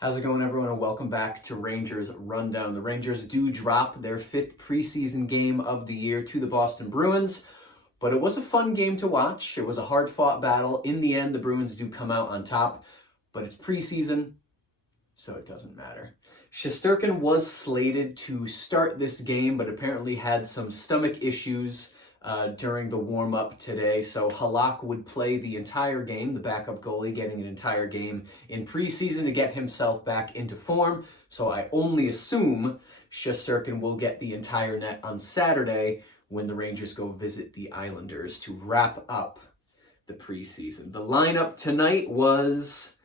How's it going, everyone, and welcome back to Rangers Rundown. The Rangers do drop their 5th preseason game of the year to the Boston Bruins, but it was a fun game to watch. It was a hard-fought battle. In the end, the Bruins do come out on top, but it's preseason, so it doesn't matter. Shesterkin was slated to start this game, but apparently had some stomach issues during the warm-up today, so Halak would play the entire game, the backup goalie getting an entire game in preseason to get himself back into form, so I only assume Shesterkin will get the entire net on Saturday when the Rangers go visit the Islanders to wrap up the preseason. The lineup tonight was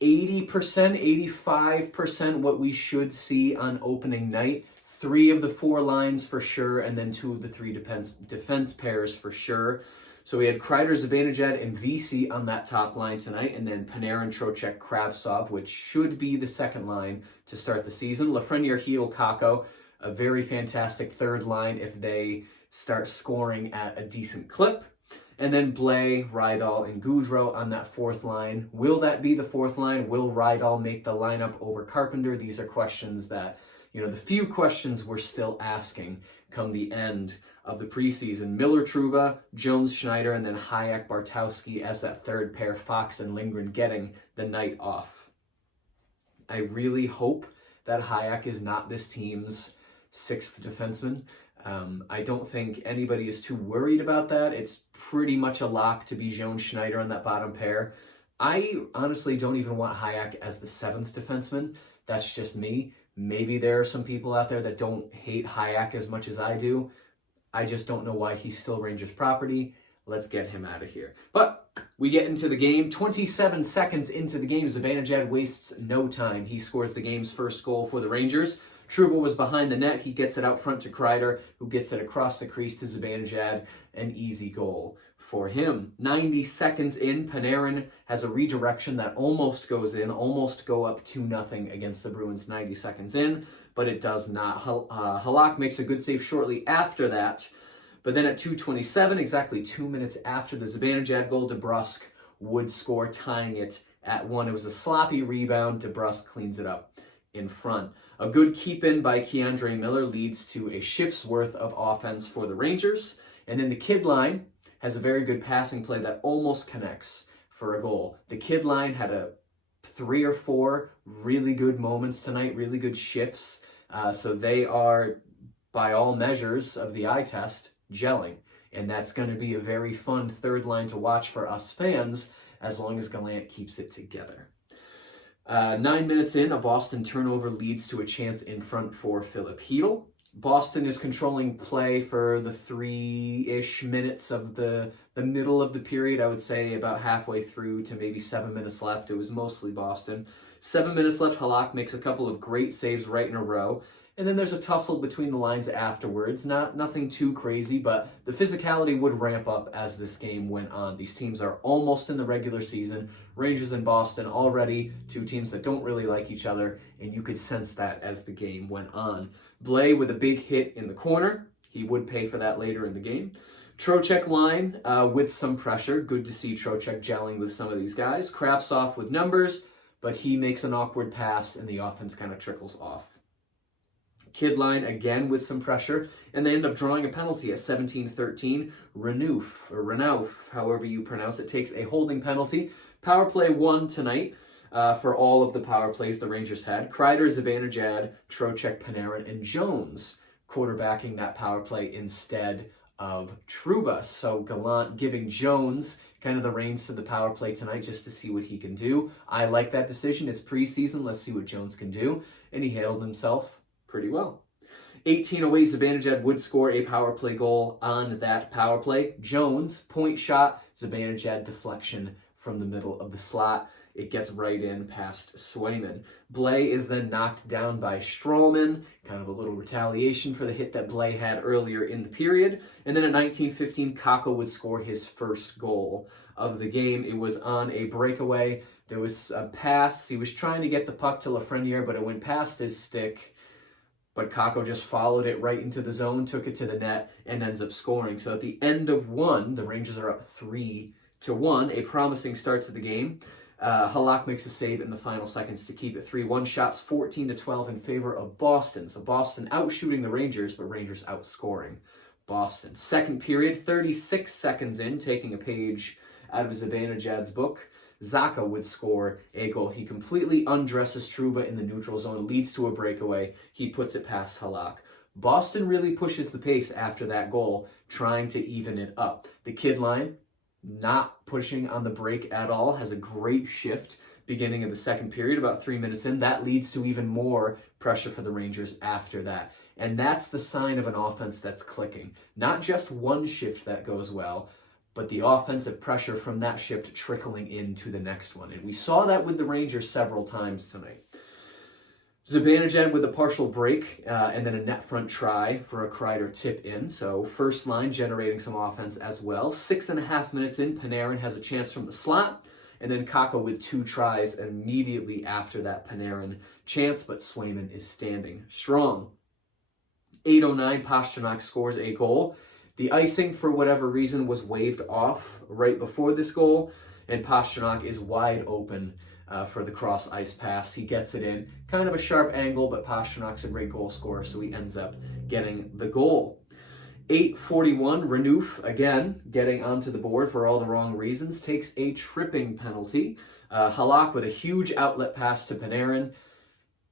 80%, 85% what we should see on opening night. 3 of the 4 lines for sure, and then 2 of the 3 defense pairs for sure. So we had Kreider, Zibanejad, and Vesey on that top line tonight, and then Panarin, Trocheck, Kravtsov, which should be the second line to start the season. Lafreniere, Chytil, Kakko, a very fantastic third line if they start scoring at a decent clip. And then Blais, Rydal, and Gaudreau on that fourth line. Will that be the fourth line? Will Rydal make the lineup over Carpenter? These are questions that, the few questions we're still asking come the end of the preseason. Miller, Trouba, Jones, Schneider, and then Hayek, Bartowski as that third pair, Fox and Lindgren getting the night off. I really hope that Hayek is not this team's 6th defenseman. I don't think anybody is too worried about that. It's pretty much a lock to be Jones, Schneider on that bottom pair. I honestly don't even want Hayek as the 7th defenseman. That's just me. Maybe there are some people out there that don't hate Hayek as much as I do. I just don't know why he's still Rangers property. Let's get him out of here. But we get into the game. 27 seconds into the game, Zibanejad wastes no time. He scores the game's first goal for the Rangers. Trouba was behind the net. He gets it out front to Kreider, who gets it across the crease to Zibanejad. An easy goal for him. 90 seconds in, Panarin has a redirection that almost goes in, almost go up 2-0 against the Bruins 90 seconds in, but it does not. Halak makes a good save shortly after that, but then at 2:27, exactly 2 minutes after the Zibanejad goal, DeBrusk would score, tying it at 1. It was a sloppy rebound. DeBrusk cleans it up in front. A good keep-in by K'Andre Miller leads to a shift's worth of offense for the Rangers, and then the kid line has a very good passing play that almost connects for a goal. The kid line had 3 or 4 really good moments tonight, really good shifts. So they are, by all measures of the eye test, gelling. And that's going to be a very fun third line to watch for us fans, as long as Gallant keeps it together. 9 minutes in, a Boston turnover leads to a chance in front for Filip Chytil. Boston is controlling play for the 3-ish minutes of the middle of the period. I would say about halfway through to maybe 7 minutes left. It was mostly Boston. 7 minutes left, Halak makes a couple of great saves right in a row. And then there's a tussle between the lines afterwards. Nothing too crazy, but the physicality would ramp up as this game went on. These teams are almost in the regular season. Rangers and Boston already 2 teams that don't really like each other, and you could sense that as the game went on. Blais with a big hit in the corner. He would pay for that later in the game. Trocheck line with some pressure. Good to see Trocheck gelling with some of these guys. Kravtsov with numbers, but he makes an awkward pass, and the offense kind of trickles off. Kid line again with some pressure, and they end up drawing a penalty at 17-13. Renouf, however you pronounce it, takes a holding penalty. Power play 1 tonight for all of the power plays the Rangers had. Kreider, Zibanejad, Trocheck, Panarin, and Jones quarterbacking that power play instead of Trouba. So Gallant giving Jones kind of the reins to the power play tonight just to see what he can do. I like that decision. It's preseason. Let's see what Jones can do. And he handled himself pretty well. 18 away, Zibanejad would score a power play goal on that power play. Jones, point shot, Zibanejad deflection from the middle of the slot. It gets right in past Swayman. Blais is then knocked down by Stroman, kind of a little retaliation for the hit that Blais had earlier in the period. And then at 19:15, Kakko would score his first goal of the game. It was on a breakaway. There was a pass. He was trying to get the puck to Lafreniere, but it went past his stick. But Kakko just followed it right into the zone, took it to the net, and ends up scoring. So at the end of 1, the Rangers are up 3-1, a promising start to the game. Halak makes a save in the final seconds to keep it 3-1. Shots 14-12 in favor of Boston. So Boston outshooting the Rangers, but Rangers outscoring Boston. Second period, 36 seconds in, taking a page out of Zibanejad's book, Zacha would score a goal. He completely undresses Trouba in the neutral zone, leads to a breakaway. He puts it past Halak. Boston really pushes the pace after that goal, trying to even it up. The kid line, not pushing on the break at all, has a great shift beginning of the second period, about 3 minutes in. That leads to even more pressure for the Rangers after that. And that's the sign of an offense that's clicking. Not just one shift that goes well, but the offensive pressure from that shift trickling into the next one. And we saw that with the Rangers several times tonight. Zibanejad with a partial break and then a net front try for a Kreider tip in. So first line generating some offense as well. 6.5 minutes in, Panarin has a chance from the slot. And then Kakko with 2 tries immediately after that Panarin chance, but Swayman is standing strong. 8:09, Pastrnak scores a goal. The icing, for whatever reason, was waved off right before this goal, and Pastrnak is wide open for the cross ice pass. He gets it in. Kind of a sharp angle, but Pasternak's a great goal scorer, so he ends up getting the goal. 8:41, Renouf, again, getting onto the board for all the wrong reasons, takes a tripping penalty. Halak with a huge outlet pass to Panarin.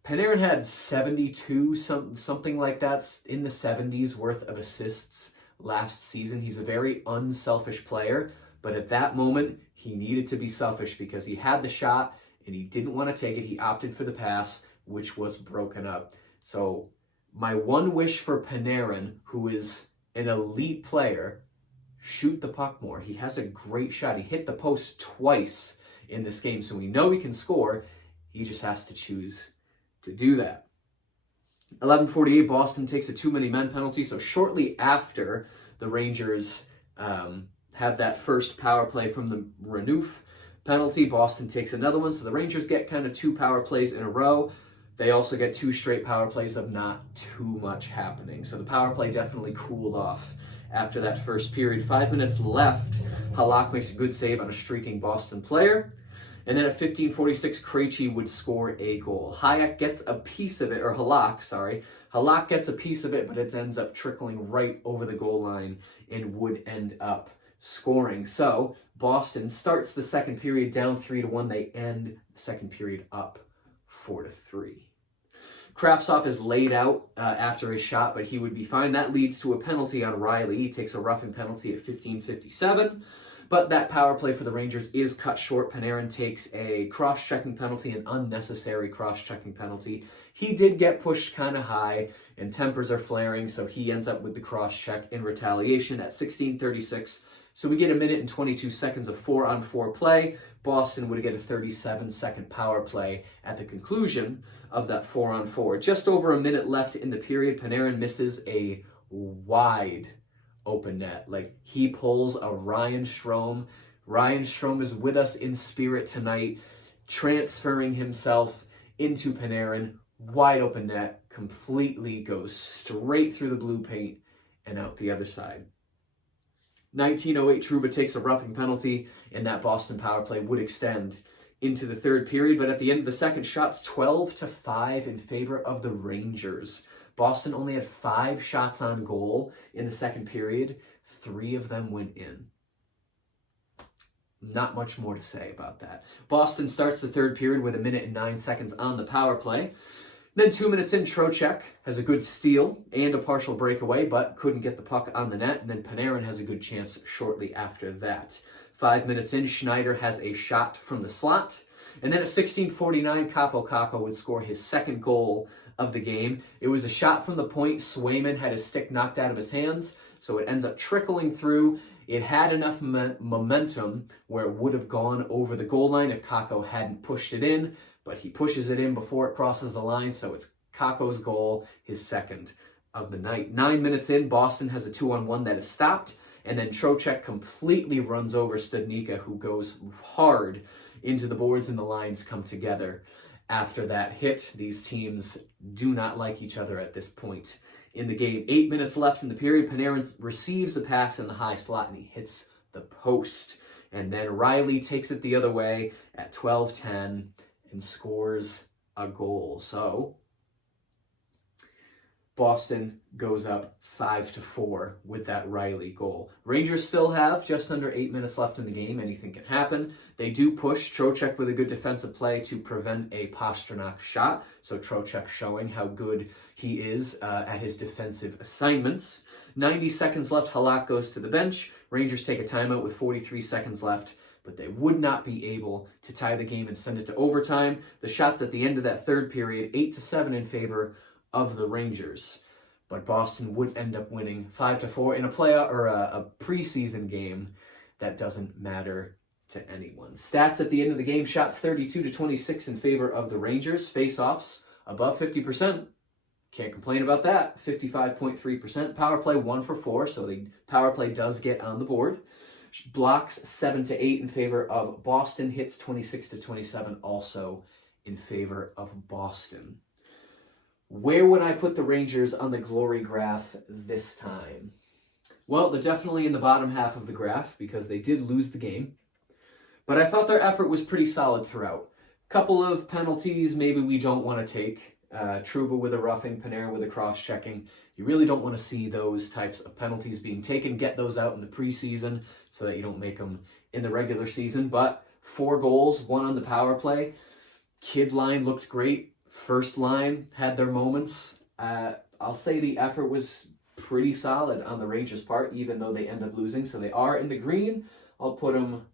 Panarin had 72, something like that, in the 70s worth of assists last season. He's a very unselfish player, but at that moment, he needed to be selfish because he had the shot and he didn't want to take it. He opted for the pass, which was broken up. So my one wish for Panarin, who is an elite player, shoot the puck more. He has a great shot. He hit the post twice in this game, so we know he can score. He just has to choose to do that. 11:48, Boston takes a too many men penalty. So shortly after the Rangers have that first power play from the Renouf penalty, Boston takes another one. So the Rangers get kind of 2 power plays in a row. They also get 2 straight power plays of not too much happening. So the power play definitely cooled off after that first period. 5 minutes left. Halak makes a good save on a streaking Boston player. And then at 15:46, Krejci would score a goal. Halak gets a piece of it, or Halak, sorry. Halak gets a piece of it, but it ends up trickling right over the goal line and would end up scoring. So Boston starts the second period down 3-1. They end the second period up 4-3. Kravtsov is laid out after his shot, but he would be fine. That leads to a penalty on Riley. He takes a roughing penalty at 15:57. But that power play for the Rangers is cut short. Panarin takes a cross-checking penalty, an unnecessary cross-checking penalty. He did get pushed kind of high, and tempers are flaring, so he ends up with the cross-check in retaliation at 16:36. So we get 1 minute and 22 seconds of 4-on-4 play. Boston would get a 37-second power play at the conclusion of that 4-on-4. Just over a minute left in the period, Panarin misses a wide open net. Like, he pulls a Ryan Strome. Ryan Strome is with us in spirit tonight, transferring himself into Panarin. Wide open net, completely goes straight through the blue paint and out the other side. 19:08, Trouba takes a roughing penalty, and that Boston power play would extend into the third period. But at the end of the second, shots 12-5 in favor of the Rangers. Boston only had 5 shots on goal in the second period. 3 of them went in. Not much more to say about that. Boston starts the third period with 1 minute and 9 seconds on the power play. Then 2 minutes in, Trocheck has a good steal and a partial breakaway, but couldn't get the puck on the net. And then Panarin has a good chance shortly after that. 5 minutes in, Schneider has a shot from the slot. And then at 16:49, Kakko would score his second goal of the game. It was a shot from the point. Swayman had his stick knocked out of his hands, so it ends up trickling through. It had enough momentum where it would have gone over the goal line if Kakko hadn't pushed it in, but he pushes it in before it crosses the line, so it's Kakko's goal, his second of the night. 9 minutes in, Boston has a 2-on-1 that is stopped, and then Trocheck completely runs over Studnicka, who goes hard into the boards, and the lines come together. After that hit, these teams do not like each other at this point in the game. 8 minutes left in the period. Panarin receives the pass in the high slot, and he hits the post. And then Riley takes it the other way at 12-10 and scores a goal. So Boston goes up 5-4 with that Riley goal. Rangers still have just under 8 minutes left in the game. Anything can happen. They do push Trocheck with a good defensive play to prevent a Pastrnak shot. So Trocheck showing how good he is at his defensive assignments. 90 seconds left. Halak goes to the bench. Rangers take a timeout with 43 seconds left, but they would not be able to tie the game and send it to overtime. The shots at the end of that third period, 8-7 in favor of the Rangers. But Boston would end up winning 5-4 in a playoff or a preseason game that doesn't matter to anyone. Stats at the end of the game: shots 32-26 in favor of the Rangers. Face-offs above 50%. Can't complain about that. 55.3%. Power play 1 for 4, so the power play does get on the board. Blocks 7-8 in favor of Boston. Hits 26-27 also in favor of Boston. Where would I put the Rangers on the glory graph this time? Well, they're definitely in the bottom half of the graph because they did lose the game. But I thought their effort was pretty solid throughout. Couple of penalties maybe we don't want to take. Trouba with a roughing, Panarin with a cross-checking. You really don't want to see those types of penalties being taken. Get those out in the preseason so that you don't make them in the regular season. But 4 goals, 1 on the power play. Kid line looked great. First line had their moments. I'll say the effort was pretty solid on the Rangers' part, even though they end up losing. So they are in the green. I'll put them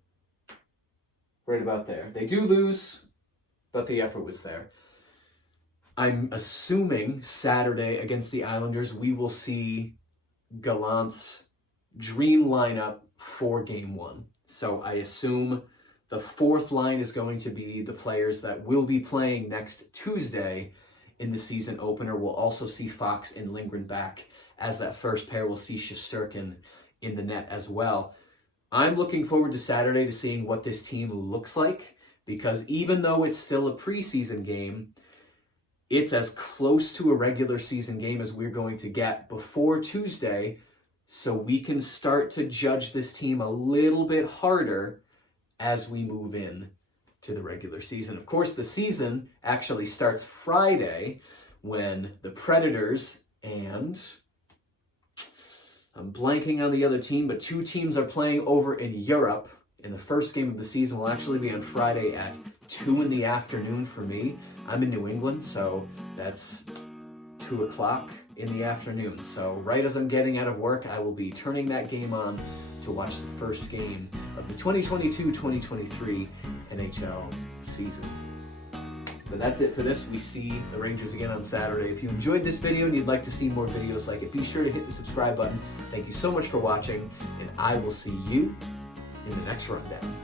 right about there. They do lose, but the effort was there. I'm assuming Saturday against the Islanders, we will see Gallant's dream lineup for Game 1. So I assume the 4th line is going to be the players that will be playing next Tuesday in the season opener. We'll also see Fox and Lindgren back as that first pair. We'll see Shesterkin in the net as well. I'm looking forward to Saturday to seeing what this team looks like, because even though it's still a preseason game, it's as close to a regular season game as we're going to get before Tuesday, so we can start to judge this team a little bit harder as we move in to the regular season. Of course, the season actually starts Friday when the Predators and I'm blanking on the other team, but 2 teams are playing over in Europe. And the first game of the season will actually be on Friday at 2 in the afternoon for me. I'm in New England, so that's 2 o'clock in the afternoon. So right as I'm getting out of work, I will be turning that game on to watch the first game of the 2022-2023 NHL season. But that's it for this. We see the Rangers again on Saturday. If you enjoyed this video and you'd like to see more videos like it, be sure to hit the subscribe button. Thank you so much for watching, and I will see you in the next rundown.